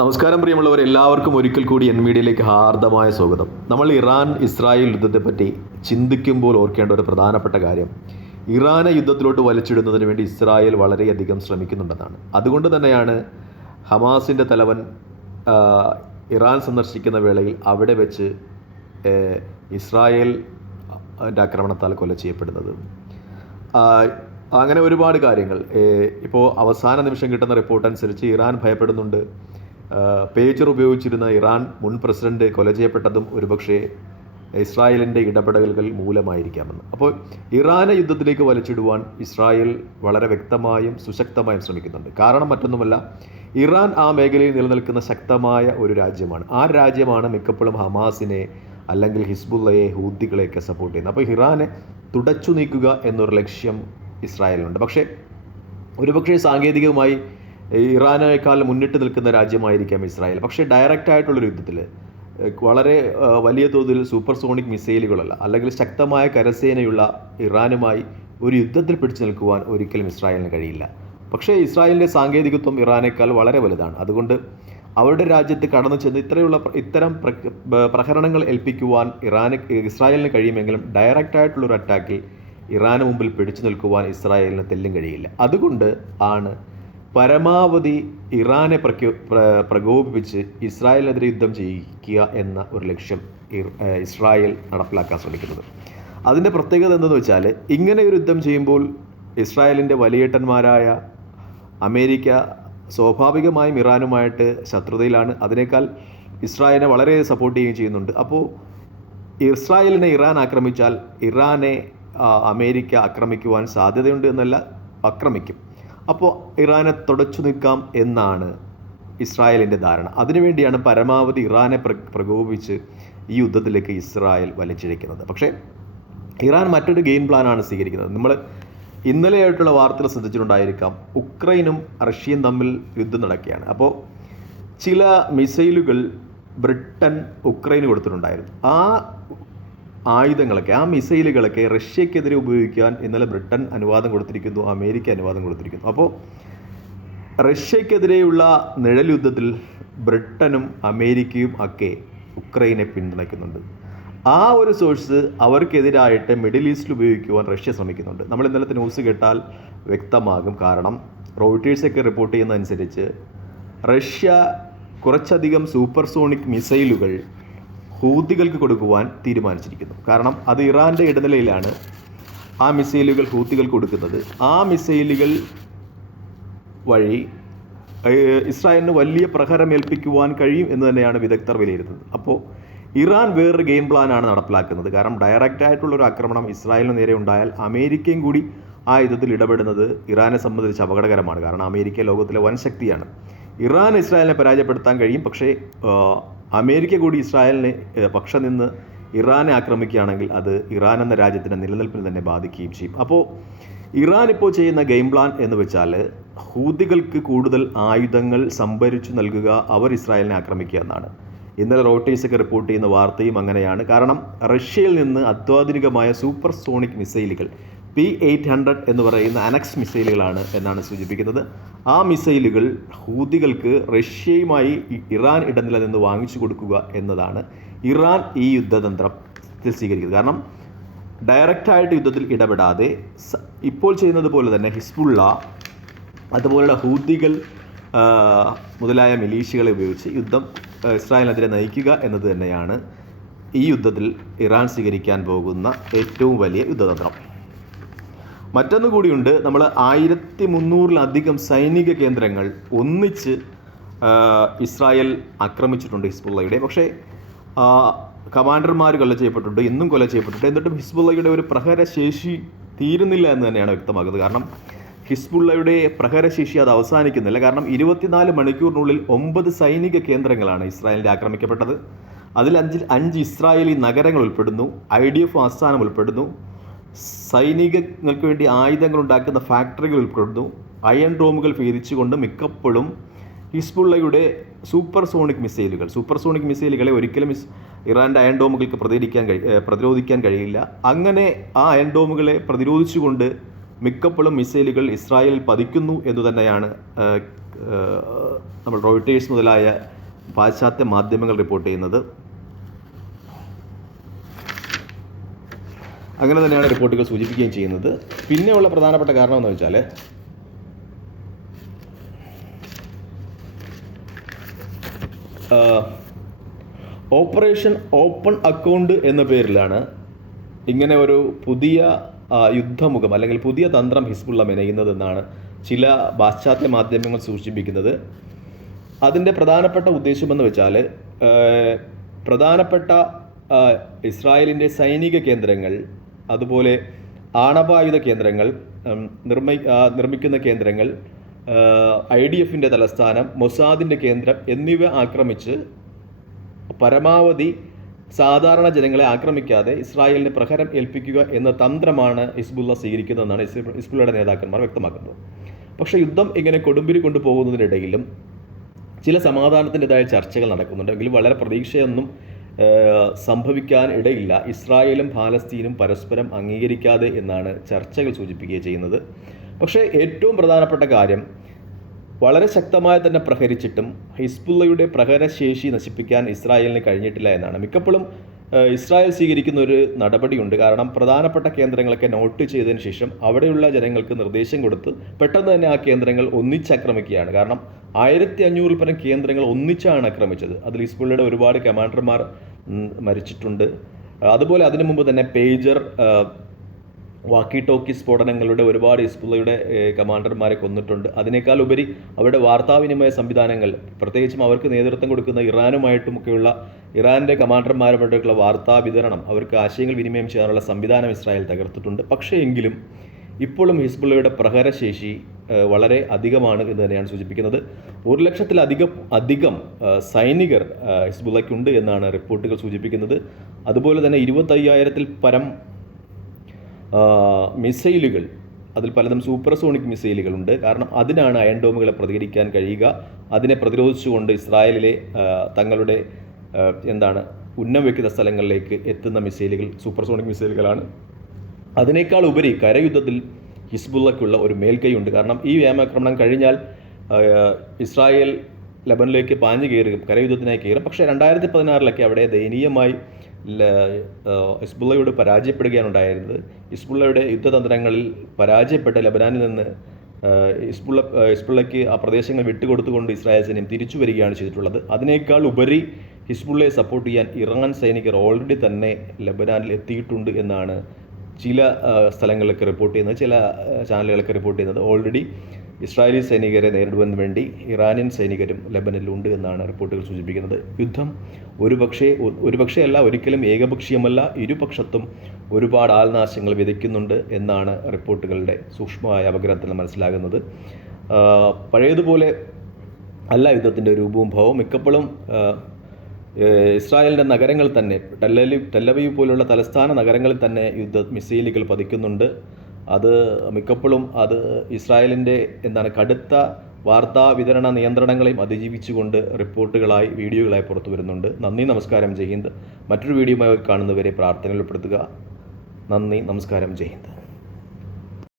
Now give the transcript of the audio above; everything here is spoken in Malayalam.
നമസ്കാരം പ്രിയമുള്ളവർ എല്ലാവർക്കും ഒരിക്കൽ കൂടി എൻ മീഡിയയിലേക്ക് ഹാർദമായ സ്വാഗതം. നമ്മൾ ഇറാൻ ഇസ്രായേൽ യുദ്ധത്തെപ്പറ്റി ചിന്തിക്കുമ്പോൾ ഓർക്കേണ്ട ഒരു പ്രധാനപ്പെട്ട കാര്യം ഇറാനെ യുദ്ധത്തിലോട്ട് വലിച്ചിടുന്നതിന് വേണ്ടി ഇസ്രായേൽ വളരെയധികം ശ്രമിക്കുന്നുണ്ടെന്നാണ്. അതുകൊണ്ട് തന്നെയാണ് ഹമാസിന്റെ തലവൻ ഇറാൻ സന്ദർശിക്കുന്ന വേളയിൽ അവിടെ വെച്ച് ഇസ്രായേൽ ആക്രമണത്താൽ കൊല ചെയ്യപ്പെടുന്നത്. അങ്ങനെ ഒരുപാട് കാര്യങ്ങൾ. ഇപ്പോൾ അവസാന നിമിഷം കിട്ടുന്ന റിപ്പോർട്ട് അനുസരിച്ച് ഇറാൻ ഭയപ്പെടുന്നുണ്ട്. പേജർ ഉപയോഗിച്ചിരുന്ന ഇറാൻ മുൻ പ്രസിഡന്റ് കൊല ചെയ്യപ്പെട്ടതും ഒരുപക്ഷേ ഇസ്രായേലിന്റെ ഇടപെടലുകൾ മൂലമായിരിക്കാമെന്ന്. അപ്പോൾ ഇറാനെ യുദ്ധത്തിലേക്ക് വലിച്ചിടുവാൻ ഇസ്രായേൽ വളരെ വ്യക്തമായും സുശക്തമായും ശ്രമിക്കുന്നുണ്ട്. കാരണം മറ്റൊന്നുമല്ല ഇറാൻ ആ മേഖലയിൽ നിലനിൽക്കുന്ന ശക്തമായ ഒരു രാജ്യമാണ്. ആ രാജ്യമാണ് മിക്കപ്പോഴും ഹമാസിനെ അല്ലെങ്കിൽ ഹിസ്ബുള്ളയെ ഹൂദികളെയൊക്കെ സപ്പോർട്ട് ചെയ്യുന്നത്. അപ്പോൾ ഇറാനെ തുടച്ചു നീക്കുക എന്നൊരു ലക്ഷ്യം ഇസ്രായേലിനുണ്ട്. പക്ഷേ ഒരുപക്ഷേ സാങ്കേതികമായി ഇറാനേക്കാൾ മുന്നിട്ട് നിൽക്കുന്ന രാജ്യമായിരിക്കാം ഇസ്രായേൽ. പക്ഷേ ഡയറക്റ്റ് ആയിട്ടുള്ളൊരു യുദ്ധത്തിൽ വളരെ വലിയ തോതിൽ സൂപ്പർസോണിക് മിസൈലുകളല്ല അല്ലെങ്കിൽ ശക്തമായ കരസേനയുള്ള ഇറാനുമായി ഒരു യുദ്ധത്തിൽ പിടിച്ചു നിൽക്കുവാൻ ഒരിക്കലും ഇസ്രായേലിന് കഴിയില്ല. പക്ഷേ ഇസ്രായേലിന്റെ സാങ്കേതികത്വം ഇറാനേക്കാൾ വളരെ വലുതാണ്. അതുകൊണ്ട് അവരുടെ രാജ്യത്ത് കടന്നു ചെന്ന് ഇത്രയുള്ള ഇത്തരം പ്രഹരണങ്ങൾ ഏൽപ്പിക്കുവാൻ ഇറാന് ഇസ്രായേലിന് കഴിയുമെങ്കിലും ഡയറക്റ്റ് ആയിട്ടുള്ളൊരു അറ്റാക്കിൽ ഇറാന് മുമ്പിൽ പിടിച്ചു നിൽക്കുവാൻ ഇസ്രായേലിന് തെല്ലും കഴിയില്ല. അതുകൊണ്ട് ആണ് പരമാവധി ഇറാനെ പ്രകോപിപ്പിച്ച് ഇസ്രായേലിനെതിരെ യുദ്ധം ചെയ്യിക്കുക എന്ന ഒരു ലക്ഷ്യം ഇസ്രായേൽ നടപ്പിലാക്കാൻ ശ്രമിക്കുന്നത്. അതിന്റെ പ്രത്യേകത എന്തെന്ന് വെച്ചാൽ ഇങ്ങനെ ഒരു യുദ്ധം ചെയ്യുമ്പോൾ ഇസ്രായേലിന്റെ വലിയേട്ടന്മാരായ അമേരിക്ക സ്വാഭാവികമായും ഇറാനുമായിട്ട് ശത്രുതയിലാണ്. അതിനേക്കാൾ ഇസ്രായേലിനെ വളരെ സപ്പോർട്ട് ചെയ്യുകയും ചെയ്യുന്നുണ്ട്. അപ്പോൾ ഇസ്രായേലിനെ ഇറാൻ ആക്രമിച്ചാൽ ഇറാനെ അമേരിക്ക ആക്രമിക്കുവാൻ സാധ്യതയുണ്ട് എന്നല്ല ആക്രമിക്കും. അപ്പോൾ ഇറാനെ തുടച്ചു നിൽക്കാം എന്നാണ് ഇസ്രായേലിന്റെ ധാരണ. അതിനുവേണ്ടിയാണ് പരമാവധി ഇറാനെ പ്ര പ്രകോപിച്ച് ഈ യുദ്ധത്തിലേക്ക് ഇസ്രായേൽ വലിച്ചിഴക്കുന്നത് പക്ഷേ ഇറാൻ മറ്റൊരു ഗെയിം പ്ലാനാണ് സ്വീകരിക്കുന്നത്. നമ്മൾ ഇന്നലെയായിട്ടുള്ള വാർത്തകൾ ശ്രദ്ധിച്ചിട്ടുണ്ടായിരിക്കാം ഉക്രൈനും റഷ്യയും തമ്മിൽ യുദ്ധം നടക്കുകയാണ്. അപ്പോൾ ചില മിസൈലുകൾ ബ്രിട്ടൻ ഉക്രൈന് കൊടുത്തിട്ടുണ്ടായിരുന്നു. ആ ആയുധങ്ങളൊക്കെ ആ മിസൈലുകളൊക്കെ റഷ്യക്കെതിരെ ഉപയോഗിക്കാൻ ഇന്നലെ ബ്രിട്ടൻ അനുവാദം കൊടുത്തിരിക്കുന്നു അമേരിക്ക അനുവാദം കൊടുത്തിരിക്കുന്നു. അപ്പോൾ റഷ്യക്കെതിരെയുള്ള നിഴൽ യുദ്ധത്തിൽ ബ്രിട്ടനും അമേരിക്കയും ഒക്കെ ഉക്രൈനെ പിന്തുണയ്ക്കുന്നുണ്ട്. ആ ഒരു സോഴ്സ് അവർക്കെതിരായിട്ട് മിഡിൽ ഈസ്റ്റിൽ ഉപയോഗിക്കുവാൻ റഷ്യ ശ്രമിക്കുന്നുണ്ട്. നമ്മൾ ഇന്നലത്തെ ന്യൂസ് കേട്ടാൽ വ്യക്തമാകും കാരണം റോയിട്ടേഴ്സൊക്കെ റിപ്പോർട്ട് ചെയ്യുന്നതനുസരിച്ച് റഷ്യ കുറച്ചധികം സൂപ്പർസോണിക് മിസൈലുകൾ ഹൂത്തികൾക്ക് കൊടുക്കുവാൻ തീരുമാനിച്ചിരിക്കുന്നു. കാരണം അത് ഇറാന്റെ ഇടനിലയിലാണ് ആ മിസൈലുകൾ ഹൂത്തികൾക്ക് കൊടുക്കുന്നത്. ആ മിസൈലുകൾ വഴി ഇസ്രായേലിന് വലിയ പ്രഹരമേൽപ്പിക്കുവാൻ കഴിയും എന്ന് തന്നെയാണ് വിദഗ്ധർ വിലയിരുത്തുന്നത്. അപ്പോൾ ഇറാൻ വേറൊരു ഗെയിം പ്ലാനാണ് നടപ്പിലാക്കുന്നത്. കാരണം ഡയറക്റ്റ് ആയിട്ടുള്ള ഒരു ആക്രമണം ഇസ്രായേലിന് നേരെ ഉണ്ടായാൽ അമേരിക്കയും കൂടി ആ യുദ്ധത്തിൽ ഇടപെടുന്നത് ഇറാനെ സംബന്ധിച്ച് അപകടകരമാണ്. കാരണം അമേരിക്ക ലോകത്തിലെ വൻ ശക്തിയാണ്. ഇറാൻ ഇസ്രായേലിനെ പരാജയപ്പെടുത്താൻ കഴിയും. പക്ഷേ അമേരിക്ക കൂടി ഇസ്രായേലിനെ പക്ഷം നിന്ന് ഇറാനെ ആക്രമിക്കുകയാണെങ്കിൽ അത് ഇറാൻ എന്ന രാജ്യത്തിന്റെ നിലനിൽപ്പിന് തന്നെ ബാധിക്കുകയും ചെയ്യും. അപ്പോൾ ഇറാൻ ഇപ്പോൾ ചെയ്യുന്ന ഗെയിം പ്ലാൻ എന്ന് വെച്ചാൽ ഹൂതികൾക്ക് കൂടുതൽ ആയുധങ്ങൾ സംഭരിച്ചു നൽകുക അവർ ഇസ്രായേലിനെ ആക്രമിക്കുക എന്നാണ്. ഇന്നലെ റോട്ടേഴ്സൊക്കെ റിപ്പോർട്ട് ചെയ്യുന്ന വാർത്തയും അങ്ങനെയാണ്. കാരണം റഷ്യയിൽ നിന്ന് അത്യാധുനികമായ സൂപ്പർ സോണിക് മിസൈലുകൾ പി എയ്റ്റ് ഹൺഡ്രഡ് എന്ന് പറയുന്ന അനക്സ് മിസൈലുകളാണ് എന്നാണ് സൂചിപ്പിക്കുന്നത്. ആ മിസൈലുകൾ ഹൂതികൾക്ക് റഷ്യയുമായി ഇറാൻ ഇടനില നിന്ന് വാങ്ങിച്ചു കൊടുക്കുക എന്നതാണ് ഇറാൻ ഈ യുദ്ധതന്ത്രം സ്വീകരിക്കുന്നത് കാരണം ഡയറക്റ്റായിട്ട് യുദ്ധത്തിൽ ഇടപെടാതെ ഇപ്പോൾ ചെയ്യുന്നത് പോലെ തന്നെ ഹിസ്ബുള്ള അതുപോലുള്ള ഹൂതികൾ മുതലായ മിലീഷ്യകളെ ഉപയോഗിച്ച് യുദ്ധം ഇസ്രായേലിനെതിരെ നയിക്കുക എന്നത് തന്നെയാണ് ഈ യുദ്ധത്തിൽ ഇറാൻ സ്വീകരിക്കാൻ പോകുന്ന ഏറ്റവും വലിയ യുദ്ധതന്ത്രം. മറ്റൊന്നു കൂടിയുണ്ട് നമ്മൾ ആയിരത്തി മുന്നൂറിലധികം സൈനിക കേന്ദ്രങ്ങൾ ഒന്നിച്ച് ഇസ്രായേൽ ആക്രമിച്ചിട്ടുണ്ട് ഹിസ്ബുള്ളയുടെ. പക്ഷേ കമാൻഡർമാർ കൊല ചെയ്യപ്പെട്ടിട്ടുണ്ട് ഇന്നും കൊല ചെയ്യപ്പെട്ടിട്ടുണ്ട്. എന്നിട്ടും ഹിസ്ബുള്ളയുടെ ഒരു പ്രഹരശേഷി തീരുന്നില്ല എന്ന് തന്നെയാണ് വ്യക്തമാകുന്നത്. കാരണം ഹിസ്ബുള്ളയുടെ പ്രഹരശേഷി അത് അവസാനിക്കുന്നില്ല. കാരണം ഇരുപത്തിനാല് മണിക്കൂറിനുള്ളിൽ ഒമ്പത് സൈനിക കേന്ദ്രങ്ങളാണ് ഇസ്രായേലിന്റെ ആക്രമിക്കപ്പെട്ടത്. അതിൽ അഞ്ചിൽ അഞ്ച് ഇസ്രായേലി നഗരങ്ങൾ ഉൾപ്പെടുന്നു ഐ ഡി എഫ് ആസ്ഥാനം ഉൾപ്പെടുന്നു. സൈനികങ്ങൾക്ക് വേണ്ടി ആയുധങ്ങൾ ഉണ്ടാക്കുന്ന ഫാക്ടറികൾ ഉൾപ്പെടുന്നു. അയൺ ഡോമുകൾ ഭേദിച്ചുകൊണ്ട് മിക്കപ്പോഴും ഹിസ്ബുള്ളയുടെ സൂപ്പർ സോണിക് മിസൈലുകൾ സൂപ്പർ സോണിക് മിസൈലുകളെ ഒരിക്കലും ഇറാന്റെ അയൺ ഡോമുകൾക്ക് പ്രതികരിക്കാൻ കഴി പ്രതിരോധിക്കാൻ കഴിയില്ല. അങ്ങനെ ആ അയൺ ഡോമുകളെ പ്രതിരോധിച്ചുകൊണ്ട് മിക്കപ്പോഴും മിസൈലുകൾ ഇസ്രായേലിൽ പതിക്കുന്നു എന്ന് തന്നെയാണ് നമ്മൾ റോയിട്ടേഴ്സ് മുതലായ പാശ്ചാത്യ മാധ്യമങ്ങൾ റിപ്പോർട്ട് ചെയ്യുന്നത്. അങ്ങനെ തന്നെയാണ് റിപ്പോർട്ടുകൾ സൂചിപ്പിക്കുകയും ചെയ്യുന്നത്. പിന്നെയുള്ള പ്രധാനപ്പെട്ട കാരണം എന്ന് വെച്ചാൽ ഓപ്പറേഷൻ ഓപ്പൺ അക്കൗണ്ട് എന്ന പേരിലാണ് ഇങ്ങനെ ഒരു പുതിയ യുദ്ധമുഖം അല്ലെങ്കിൽ പുതിയ തന്ത്രം ഹിസ്ബുള്ള മെനയുന്നതെന്നാണ് ചില പാശ്ചാത്യ മാധ്യമങ്ങൾ സൂചിപ്പിക്കുന്നത്. അതിന്റെ പ്രധാനപ്പെട്ട ഉദ്ദേശമെന്ന് വെച്ചാൽ പ്രധാനപ്പെട്ട ഇസ്രായേലിന്റെ സൈനിക കേന്ദ്രങ്ങൾ അതുപോലെ ആണവായുധ കേന്ദ്രങ്ങൾ നിർമ്മി നിർമ്മിക്കുന്ന കേന്ദ്രങ്ങൾ ഐ ഡി എഫിന്റെ തലസ്ഥാനം മൊസാദിന്റെ കേന്ദ്രം എന്നിവ ആക്രമിച്ച് പരമാവധി സാധാരണ ജനങ്ങളെ ആക്രമിക്കാതെ ഇസ്രായേലിന് പ്രഹരം ഏൽപ്പിക്കുക എന്ന തന്ത്രമാണ് ഹിസ്ബുല്ല സ്വീകരിക്കുന്നതെന്നാണ് ഹിസ്ബു- ഹിസ്ബുള്ളയുടെ നേതാക്കന്മാർ വ്യക്തമാക്കുന്നത്. പക്ഷേ യുദ്ധം ഇങ്ങനെ കൊടുമ്പിരി കൊണ്ടുപോകുന്നതിനിടയിലും ചില സമാധാനത്തിന്റെതായ ചർച്ചകൾ നടക്കുന്നുണ്ട്. എങ്കിലും വളരെ പ്രതീക്ഷയൊന്നും സംഭവിക്കാൻ ഇടയില്ല. ഇസ്രായേലും പാലസ്തീനും പരസ്പരം അംഗീകരിക്കാതെ എന്നാണ് ചർച്ചകൾ സൂചിപ്പിക്കുകയും ചെയ്യുന്നത്. പക്ഷേ ഏറ്റവും പ്രധാനപ്പെട്ട കാര്യം വളരെ ശക്തമായി തന്നെ പ്രഹരിച്ചിട്ടും ഹിസ്ബുള്ളയുടെ പ്രഹരശേഷി നശിപ്പിക്കാൻ ഇസ്രായേലിന് കഴിഞ്ഞിട്ടില്ല എന്നാണ്. മിക്കപ്പോഴും ഇസ്രായേൽ സ്വീകരിക്കുന്ന ഒരു നടപടിയുണ്ട്. കാരണം പ്രധാനപ്പെട്ട കേന്ദ്രങ്ങളൊക്കെ നോട്ട് ചെയ്തതിന് ശേഷം അവിടെയുള്ള ജനങ്ങൾക്ക് നിർദ്ദേശം കൊടുത്ത് പെട്ടെന്ന് തന്നെ ആ കേന്ദ്രങ്ങൾ ഒന്നിച്ചാക്രമിക്കുകയാണ് കാരണം ആയിരത്തി അഞ്ഞൂറിൽ പരം കേന്ദ്രങ്ങൾ ഒന്നിച്ചാണ് ആക്രമിച്ചത്. അതിൽ ഹിസ്ബുള്ളയുടെ ഒരുപാട് കമാൻഡർമാർ മരിച്ചിട്ടുണ്ട്. അതുപോലെ അതിനു മുമ്പ് തന്നെ പേജർ വാക്കി ടോക്കി സ്ഫോടനങ്ങളുടെ ഒരുപാട് ഹിസ്ബുള്ളയുടെ കമാൻഡർമാരെ കൊന്നിട്ടുണ്ട്. അതിനേക്കാൾ ഉപരി അവരുടെ വാർത്താവിനിമയ സംവിധാനങ്ങൾ പ്രത്യേകിച്ചും അവർക്ക് നേതൃത്വം കൊടുക്കുന്ന ഇറാനുമായിട്ടുമൊക്കെയുള്ള ഇറാന്റെ കമാൻഡർമാരുമായിട്ടുള്ള വാർത്താ വിതരണം അവർക്ക് ആശയങ്ങൾ വിനിമയം ചെയ്യാനുള്ള സംവിധാനം ഇസ്രായേൽ തകർത്തിട്ടുണ്ട്. പക്ഷേ എങ്കിലും ഇപ്പോഴും ഹിസ്ബുള്ളയുടെ പ്രഹരശേഷി വളരെ അധികമാണ് എന്ന് തന്നെയാണ് സൂചിപ്പിക്കുന്നത്. ഒരു ലക്ഷത്തിലധികം അധികം സൈനികർ ഹിസ്ബുള്ളയ്ക്കുണ്ട് എന്നാണ് റിപ്പോർട്ടുകൾ സൂചിപ്പിക്കുന്നത്. അതുപോലെ തന്നെ ഇരുപത്തയ്യായിരത്തിൽ പരം മിസൈലുകൾ അതിൽ പലതും സൂപ്പർസോണിക് മിസൈലുകളുണ്ട്. കാരണം അതിനാണ് അയൺ ഡോമുകളെ പ്രതികരിക്കാൻ കഴിയുക. അതിനെ പ്രതിരോധിച്ചുകൊണ്ട് ഇസ്രായേലിലെ തങ്ങളുടെ എന്താണ് ഉന്നം വയ്ക്കുന്ന സ്ഥലങ്ങളിലേക്ക് എത്തുന്ന മിസൈലുകൾ സൂപ്പർസോണിക് മിസൈലുകളാണ്. അതിനേക്കാൾ ഉപരി കരയുദ്ധത്തിൽ ഹിസ്ബുള്ളയ്ക്കുള്ള ഒരു മേൽക്കൈയുണ്ട്. കാരണം ഈ വ്യോമാക്രമണം കഴിഞ്ഞാൽ ഇസ്രായേൽ ലബനിലേക്ക് പാഞ്ഞു കയറുകയും കരയുദ്ധത്തിനായി കയറും. പക്ഷേ രണ്ടായിരത്തി പതിനാറിലൊക്കെ അവിടെ ദയനീയമായി ഹിസ്ബുള്ളയോട് പരാജയപ്പെടുകയാണ് ഉണ്ടായിരുന്നത്. ഹിസ്ബുള്ളയുടെ യുദ്ധതന്ത്രങ്ങളിൽ പരാജയപ്പെട്ട ലബനാനിൽ നിന്ന് ഇസ്ബുള്ള ഹിസ്ബുള്ളയ്ക്ക് ആ പ്രദേശങ്ങൾ വിട്ടുകൊടുത്തുകൊണ്ട് ഇസ്രായേൽ സൈന്യം തിരിച്ചു വരികയാണ് ചെയ്തിട്ടുള്ളത്. അതിനേക്കാൾ ഉപരി ഹിസ്ബുള്ളയെ സപ്പോർട്ട് ചെയ്യാൻ ഇറാൻ സൈനികർ ഓൾറെഡി തന്നെ ലബനാനിൽ എത്തിയിട്ടുണ്ട് എന്നാണ് ചില സ്ഥലങ്ങളിലൊക്കെ റിപ്പോർട്ട് ചെയ്യുന്നത് ചില ചാനലുകളൊക്കെ റിപ്പോർട്ട് ചെയ്യുന്നത് ഓൾറെഡി ഇസ്രായേലി സൈനികരെ നേരിടുവാൻ വേണ്ടി ഇറാനിയൻ സൈനികരും ലബനിലുണ്ട് എന്നാണ് റിപ്പോർട്ടുകൾ സൂചിപ്പിക്കുന്നത്. യുദ്ധം ഒരുപക്ഷേ ഒരുപക്ഷേ അല്ല ഒരിക്കലും ഏകപക്ഷീയമല്ല ഇരുപക്ഷത്തും ഒരുപാട് ആൾനാശങ്ങൾ വിതയ്ക്കുന്നുണ്ട് എന്നാണ് റിപ്പോർട്ടുകളുടെ സൂക്ഷ്മമായ അപഗ്രഹത്തിൽ മനസ്സിലാകുന്നത്. പഴയതുപോലെ അല്ല യുദ്ധത്തിന്റെ രൂപവും ഭാവവും. മിക്കപ്പോഴും ഇസ്രായേലിന്റെ നഗരങ്ങൾ തന്നെ ടെല്ലലി ടെല്ലവീവ് പോലുള്ള തലസ്ഥാന നഗരങ്ങളിൽ തന്നെ യുദ്ധ മിസൈലുകൾ പതിക്കുന്നുണ്ട്. അത് മിക്കപ്പോഴും അത് ഇസ്രായേലിന്റെ എന്താണ് കടുത്ത വാർത്താ വിതരണ നിയന്ത്രണങ്ങളെയും അതിജീവിച്ചുകൊണ്ട് റിപ്പോർട്ടുകളായി വീഡിയോകളായി പുറത്തു വരുന്നുണ്ട്. നന്ദി നമസ്കാരം ജയ്ഹിന്ദ് മറ്റൊരു വീഡിയോയുമായി കാണുന്നവരെ പ്രാർത്ഥനയിൽ ഉൾപ്പെടുത്തുക നന്ദി നമസ്കാരം ജയ് ഹിന്ദ്.